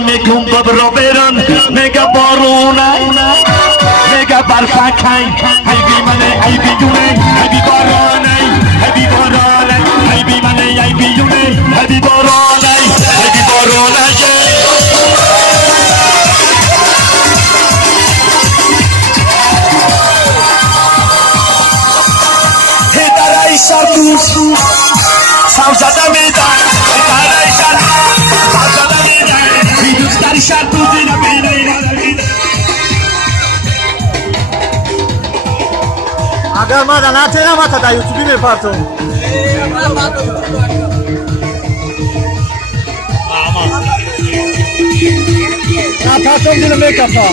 میکن قبر برن میگه بارونه میگه برفکای ای بی منه ای بی جونه ای بی بارونه ای بی بارونه ای بی منه ای بی جونه ای بی بارونه ای بی بارونه هدرای شرطوس سوزده میدن هدرای شرطوس سوزده میدن بی دوستاری شرطوسی نبینه اگر ما داناتی نماتا دا یوتیوبی میپرتو نه پرتم دیل میکفا